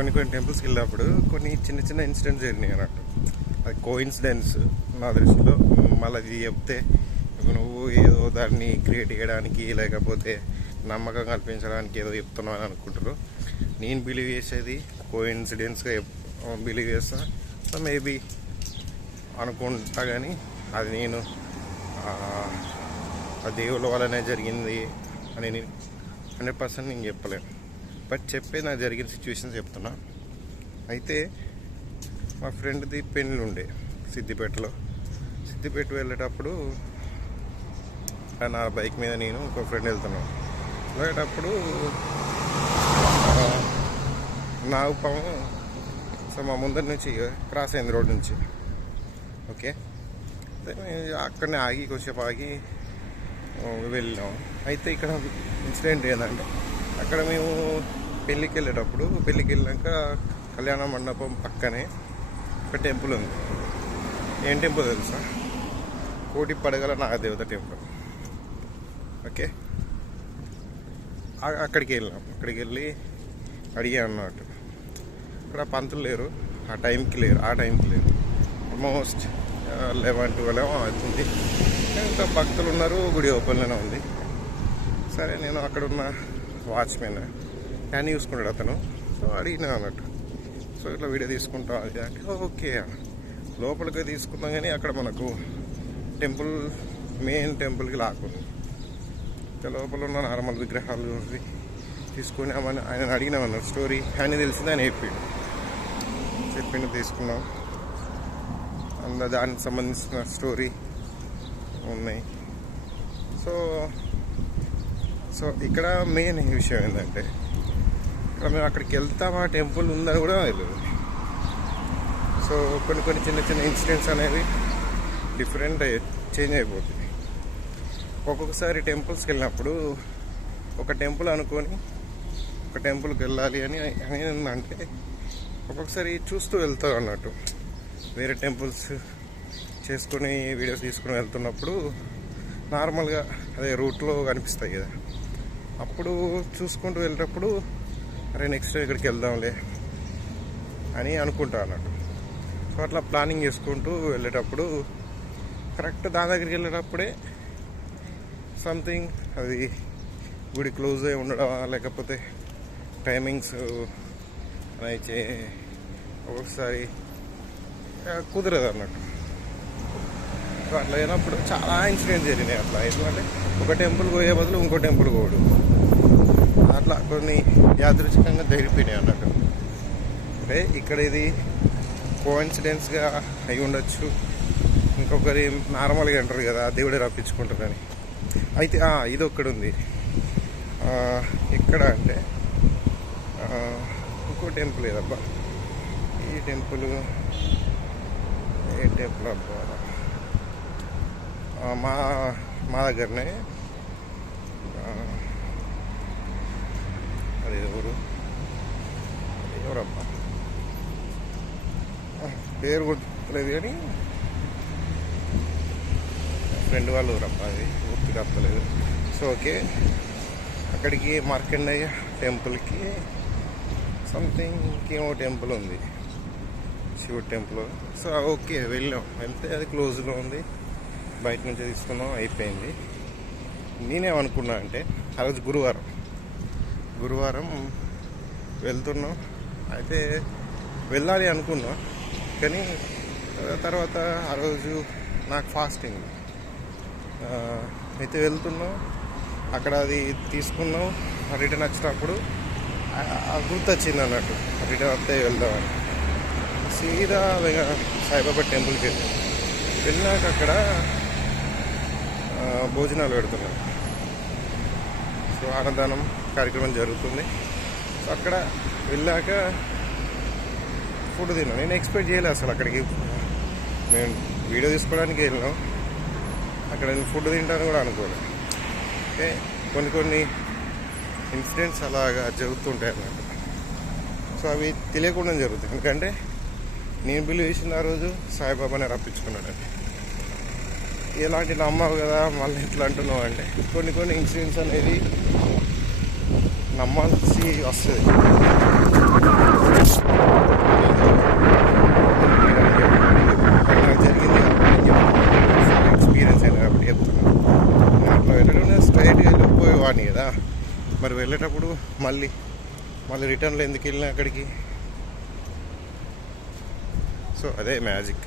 కొన్ని టెంపుల్స్కి వెళ్ళినప్పుడు కొన్ని చిన్న చిన్న ఇన్సిడెంట్స్ జరిగినాయి అన్నట్టు. అది కోఇన్సిడెన్స్ నా దృష్టిలో. మళ్ళీ అది చెప్తే నువ్వు ఏదో దాన్ని క్రియేట్ చేయడానికి లేకపోతే నమ్మకం కల్పించడానికి ఏదో చెప్తున్నావు అని అనుకుంటారు. నేను బిలీవ్ చేసేది కోఇన్సిడెన్స్గా బిలీవ్ చేస్తా. సో మేబీ అనుకుంటా, కానీ అది నేను ఆ దేవుళ్ళ వల్లనే జరిగింది అని 100% నేను చెప్పలేను. బట్ చెప్పే నాకు జరిగిన సిచ్యువేషన్స్ చెప్తున్నా. అయితే మా ఫ్రెండ్ది పెళ్ళి ఉండే సిద్దిపేట వెళ్ళేటప్పుడు నా బైక్ మీద నేను ఒక ఫ్రెండ్ వెళ్తున్నాం. వెళ్ళేటప్పుడు నాగుపాము సో మా ముందరి నుంచి క్రాస్ అయింది రోడ్ నుంచి. ఓకే, అక్కడనే ఆగి కొంచెంసేపు ఆగి వెళ్ళాం. అయితే ఇక్కడ ఇన్సిడెంట్ ఏంటంటే, అక్కడ మేము పెళ్ళికి వెళ్ళాక కళ్యాణ మండపం పక్కనే ఒక టెంపుల్ ఉంది. ఏం టెంపుల్ తెలుసా? కోటి పడగల నాగదేవత టెంపుల్. ఓకే, అక్కడికి వెళ్ళి అడిగా అన్నట్టు. ఇక్కడ పంతులు లేరు, ఆ టైంకి లేరు. ఆల్మోస్ట్ 11-12 అవుతుంది. ఇంకా భక్తులు ఉన్నారు, గుడి ఓపెన్లోనే ఉంది. సరే, నేను అక్కడ ఉన్న వాచ్మెన్ హ్యాండ్ చూసుకున్నాడు అతను. సో అడిగినా అన్నట్టు, సో ఇట్లా వీడియో తీసుకుంటాం అది అంటే ఓకే లోపలికి తీసుకుందాం. కానీ అక్కడ మనకు మెయిన్ టెంపుల్కి లాక్కుంది. లోపల ఉన్న నార్మల్ విగ్రహాలు తీసుకొని ఆయన అడిగినామన్నారు స్టోరీ. ఆయన తెలిసింది ఆయన చెప్పిండు తీసుకున్నాం. దానికి సంబంధించిన స్టోరీ ఉన్నాయి. సో ఇక్కడ మెయిన్ విషయం ఏంటంటే, ఇక్కడ మేము అక్కడికి వెళ్తామా టెంపుల్ ఉందని కూడా తెలియదు. సో కొన్ని చిన్న ఇన్సిడెంట్స్ అనేవి డిఫరెంట్ చేంజ్ అయిపోతుంది. ఒక్కొక్కసారి టెంపుల్స్కి వెళ్ళినప్పుడు ఒక టెంపుల్ అనుకొని ఒక టెంపుల్కి వెళ్ళాలి అని ఏంటంటే, ఒక్కొక్కసారి చూస్తూ వెళ్తాం అన్నట్టు. వేరే టెంపుల్స్ చేసుకొని వీడియోస్ తీసుకుని వెళ్తున్నప్పుడు నార్మల్గా అదే రూట్లో కనిపిస్తాయి కదా, అప్పుడు చూసుకుంటూ వెళ్ళేటప్పుడు అరే నెక్స్ట్ ఇక్కడికి వెళ్దాంలే అని అనుకుంటా అన్నట్టు. సో అట్లా ప్లానింగ్ చేసుకుంటూ వెళ్ళేటప్పుడు కరెక్ట్ దాని దగ్గరికి వెళ్ళేటప్పుడే సంథింగ్ అది గుడి క్లోజ్ అయి ఉండడం లేకపోతే టైమింగ్స్ అయితే ఒక్కొక్కసారి కుదరదు అన్నట్టు. సో అట్లా అయినప్పుడు చాలా ఇన్సిడెంట్స్ జరిగినాయి. అట్లా ఎందుకంటే ఒక టెంపుల్ పోయే బదులు ఇంకో టెంపుల్ పోడు, అట్లా కొన్ని యాదృచ్ఛికంగా జరిగిపోయినాయి అన్నట్టు. అంటే ఇక్కడ ఇది కోఇన్సిడెన్స్గా అయి ఉండొచ్చు, ఇంకొకరి నార్మల్గా అంటారు కదా దేవుడే రప్పించుకుంటారని. అయితే ఇది ఒక్కడు ఉంది. ఎక్కడ అంటే ఇంకో టెంపుల్ ఏదబ్బా, ఈ టెంపుల్ ఏ టెంపుల్ అబ్బా, మా దగ్గరనే అది ఎవరబ్బా పేరు గుర్తులేదు, కానీ ఫ్రెండ్ వాళ్ళు ఊరబ్బా, అది గుర్తు తప్పలేదు. సో ఓకే, అక్కడికి మార్కండేయ టెంపుల్కి సంథింగ్ ఇంకేమో టెంపుల్ ఉంది, శివుడు టెంపుల్. సో ఓకే వెళ్తే అది క్లోజ్లో ఉంది, బయట నుంచి తీసుకున్నాం, అయిపోయింది. నేనేమనుకున్నా అంటే, ఆ రోజు గురువారం వెళ్తున్నాం. అయితే వెళ్ళాలి అనుకున్నా, కానీ తర్వాత ఆ రోజు నాకు ఫాస్టింగ్. అయితే వెళ్తున్నాం, అక్కడ అది తీసుకున్నాం. రిటర్న్ వచ్చేటప్పుడు గుర్తొచ్చింది అన్నట్టు, రిటర్న్ వస్తే వెళ్దామని సీదా సాయిబాబా టెంపుల్కి వెళ్ళాక అక్కడ భోజనాలు పెడుతున్నాం. సో అన్నదానం కార్యక్రమం జరుగుతుంది. సో అక్కడ వెళ్ళాక ఫుడ్ తిన్నాం. నేను ఎక్స్పెక్ట్ చేయలేదు అసలు. అక్కడికి మేము వీడియో తీసుకోవడానికి వెళ్ళినాం, అక్కడ నేను ఫుడ్ తింటాను కూడా అనుకోలేదు. అంటే కొన్ని ఇన్సిడెంట్స్ అలాగా జరుగుతుంటాయి అన్నమాట. సో అవి తెలియకుండా జరుగుతాయి. ఎందుకంటే నేను బిలీవ్ చేసిన ఆ రోజు సాయిబాబానే రప్పించుకున్నాడండి. ఎలాంటి నమ్మావు కదా మళ్ళీ ఎట్లా అంటున్నావు అంటే, కొన్ని ఇన్సిడెంట్స్ అనేది నమ్మాల్సి వస్తుంది. స్పాట్ని కదా. మరి వెళ్ళేటప్పుడు మళ్ళీ రిటర్న్లో ఎందుకు వెళ్ళినా అక్కడికి. సో అదే మ్యాజిక్.